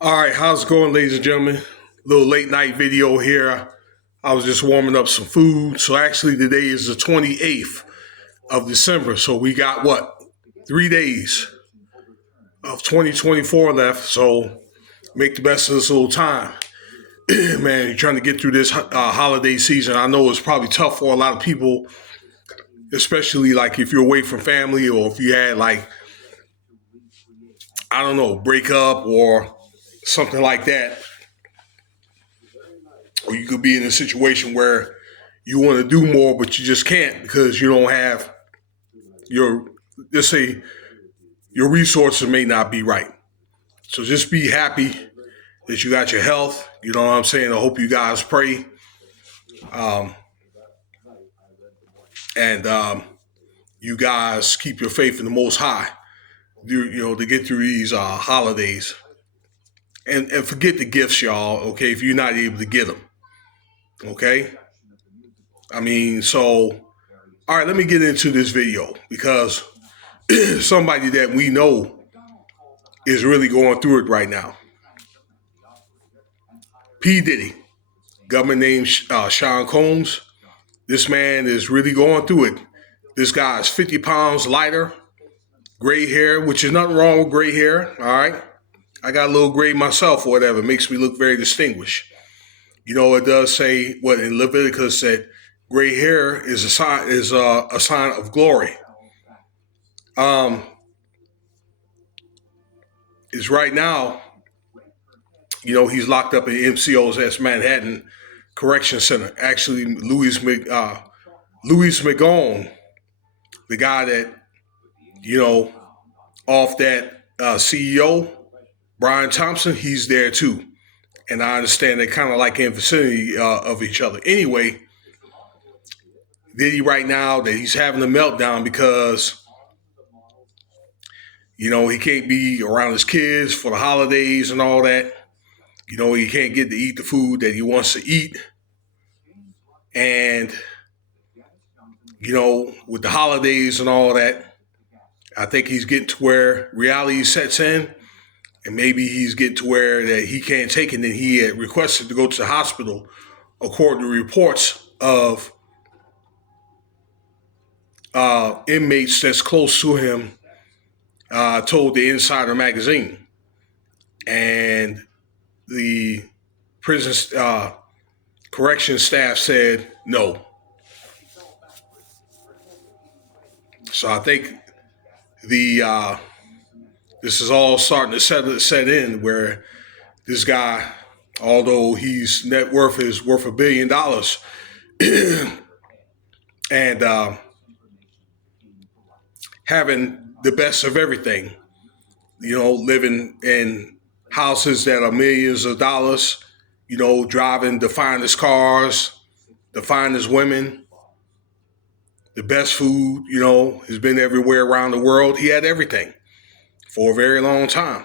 All right, how's it going, ladies and gentlemen? Little late night video here. I was just warming up some food. So actually, today is the 28th of December. So we got what? 3 days of 2024 left. So make the best of this little time. Man, you're trying to get through this holiday season. I know it's probably tough for a lot of people, especially like if you're away from family or if you had like, I don't know, breakup or something like that. Or you could be in a situation where you want to do more, but you just can't because you don't have your, let's say, your resources may not be right. So just be happy that you got your health. You know what I'm saying? I hope you guys pray um, and you guys keep your faith in the Most High. To get through these holidays and forget the gifts, y'all. Okay, if you're not able to get them. Okay, I mean, so all right. Let me get into this video because somebody that we know is really going through it right now. P Diddy, government name Sean Combs. This man is really going through it. This guy is 50 pounds lighter, gray hair, which is nothing wrong with gray hair. All right, I got a little gray myself or whatever. It makes me look very distinguished. You know, it does say what in Leviticus said, gray hair is a sign of glory. Um, is right now, he's locked up in MCO's Manhattan Correction Center. Actually, Louis McGone, the guy that off that CEO Brian Thompson, he's there too. And I understand they're kind of like in vicinity of each other. Anyway, Diddy right now that he's having a meltdown because he can't be around his kids for the holidays and all that. He can't get to eat the food that he wants to eat. And, with the holidays and all that, I think he's getting to where reality sets in. And maybe he's getting to where that he can't take it. And then he had requested to go to the hospital, according to reports of inmates that's close to him, told the Insider magazine. And the prison correction staff said no. So I think this is all starting to set in where this guy, although his net worth is worth $1 billion, and having the best of everything, living in houses that are millions of dollars, driving the finest cars, the finest women, the best food, has been everywhere around the world. He had everything for a very long time.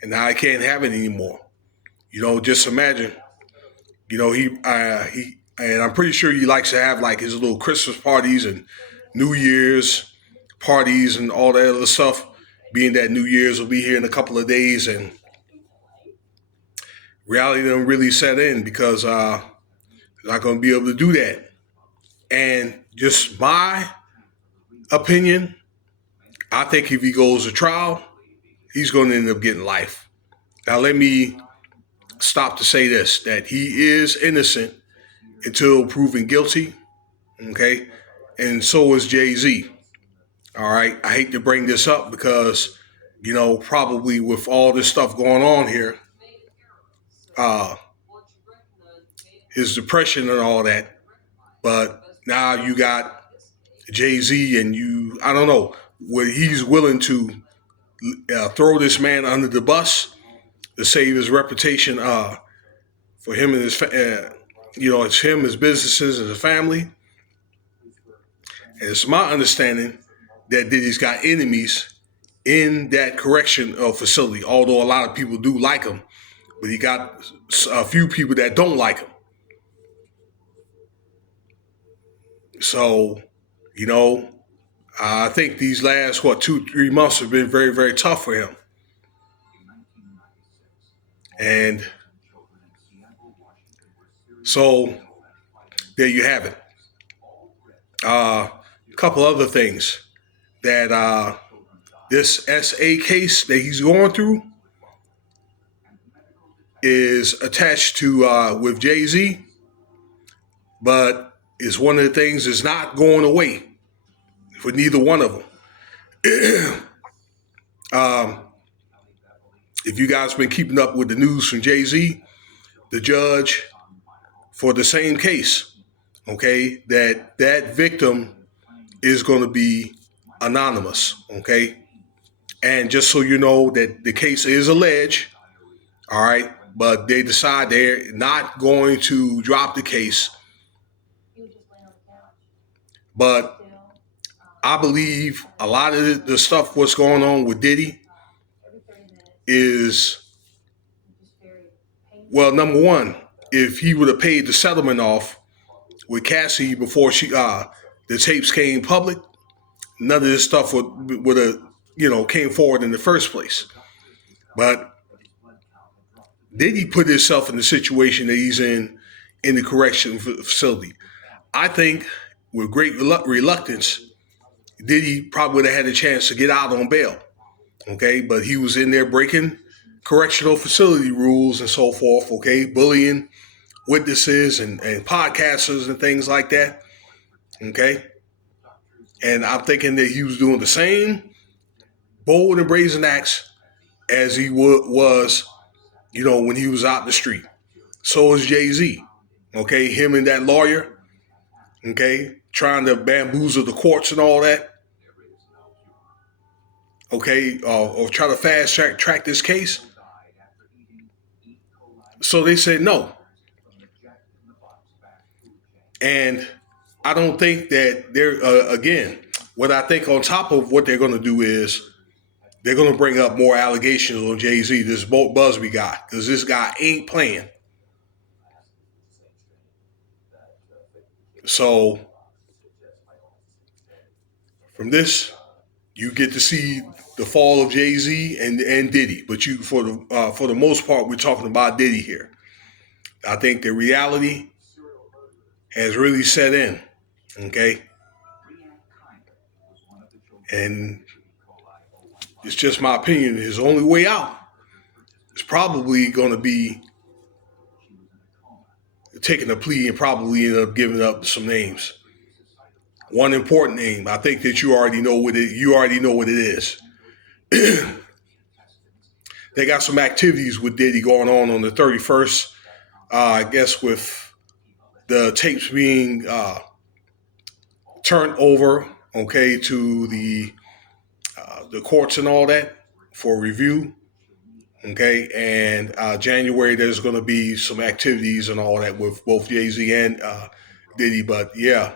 And now he can't have it anymore. Just imagine, he and I'm pretty sure he likes to have like his little Christmas parties and New Year's parties and all that other stuff, being that New Year's will be here in a couple of days and reality didn't really set in because they're not going to be able to do that. And just my opinion, I think if he goes to trial, he's going to end up getting life. Now, let me stop to say this, that he is innocent until proven guilty, okay? And so is Jay-Z, all right? I hate to bring this up because, probably with all this stuff going on here, his depression and all that, but now you got Jay-Z and I don't know, where he's willing to throw this man under the bus to save his reputation for him and his, it's him, his businesses, and his family. And it's my understanding that Diddy's got enemies in that correction facility, although a lot of people do like him, but he got a few people that don't like him. So, I think these last, 2-3 months have been very, very tough for him. And so there you have it. A couple other things that this SA case that he's going through is attached to with Jay Z, but it's one of the things that's not going away for neither one of them. If you guys been keeping up with the news from Jay Z, the judge for the same case, okay, that victim is going to be anonymous, okay, and just so you know that the case is alleged, all right, but they decide they're not going to drop the case, but I believe a lot of the stuff what's going on with Diddy is, well, number one, if he would have paid the settlement off with Cassie before the tapes came public, none of this stuff would have came forward in the first place. But Diddy put himself in the situation that he's in the correction facility. I think with great reluctance, Diddy probably would have had a chance to get out on bail. Okay, but he was in there breaking correctional facility rules and so forth, okay, bullying witnesses and podcasters and things like that, okay? And I'm thinking that he was doing the same bold and brazen acts as he was, when he was out in the street. So is Jay-Z, okay? Him and that lawyer, okay, trying to bamboozle the courts and all that, okay, or try to fast track this case. So they said no. And I don't think that they're, again, what I think on top of what they're going to do is they're going to bring up more allegations on Jay-Z, this Busby guy, because this guy ain't playing. So from this, you get to see the fall of Jay-Z and Diddy. But for the most part, we're talking about Diddy here. I think the reality has really set in, okay? And it's just my opinion. His only way out is probably going to be taking a plea and probably end up giving up some names. One important name, I think that you already know what it is. They got some activities with Diddy going on the 31st. I guess with the tapes being turned over, okay, to the courts and all that for review, okay. And January there's going to be some activities and all that with both Jay-Z and Diddy. But yeah,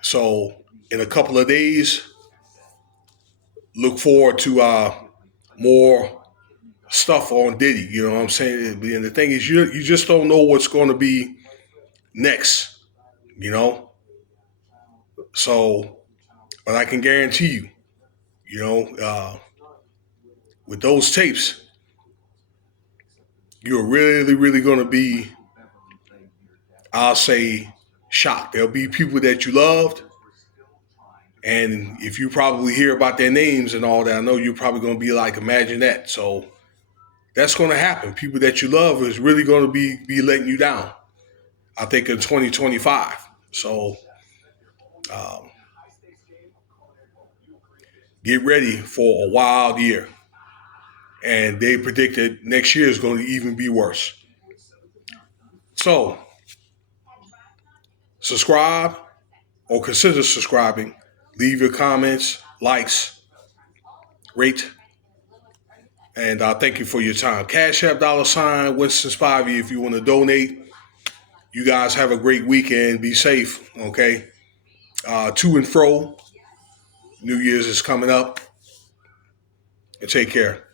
so in a couple of days, look forward to more stuff on Diddy. You know what I'm saying? And the thing is, you just don't know what's going to be next. So, but I can guarantee you, with those tapes, you're really, really going to be, I'll say, shocked. There'll be people that you loved. And if you probably hear about their names and all that, I know you're probably going to be like, imagine that. So that's going to happen. People that you love is really going to be letting you down, I think, in 2025. So get ready for a wild year. And they predicted next year is going to even be worse. So subscribe or consider subscribing. Leave your comments, likes, rate. And thank you for your time. Cash App $ Winston Spivey if you want to donate. You guys have a great weekend. Be safe, okay? To and fro. New Year's is coming up. And take care.